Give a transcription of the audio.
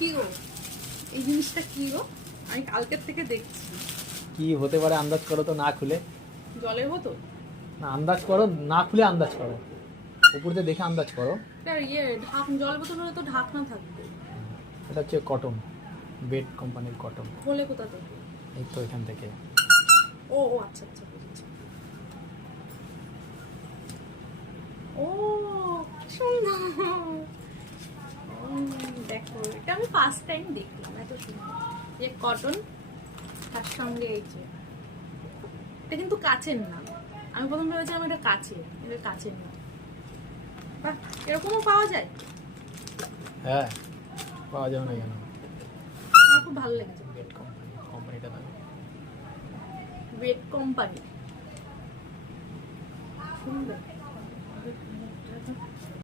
কি গো এই জিনিসটা কি গো? আমি কালকের থেকে দেখছি। কি হতে পারে আন্দাজ করো তো, না খুলে। জলের বোতল? না, আন্দাজ করো, না খুলে আন্দাজ করো, উপর দিয়ে দেখে আন্দাজ করো। এটা জলের বোতল হলে তো ঢাকনা থাকবে। এটা হচ্ছে কটন, বেড কোম্পানির কটন। হলে কোথা থেকে? এই তো এখান থেকে। ও ও আচ্ছা আচ্ছা বুঝেছি। ও সুন্দর। দেখো এটা আমি ফার্স্ট টাইম দেখলাম, এত সুন্দর। যে কটন, তার সঙ্গে এই যে এটা কিন্তু কাচের না। আমি প্রথম ভেবেছিলাম এটা কাচের, এটা কাচের না। বাহ, এরকমও পাওয়া যায়? হ্যাঁ, পাওয়া যাবে না কেন? আমার খুব ভালো লেগেছে। বেড কোম্পানি, কোম্পানিটা দেখো। বেড কোম্পানি সুন্দর।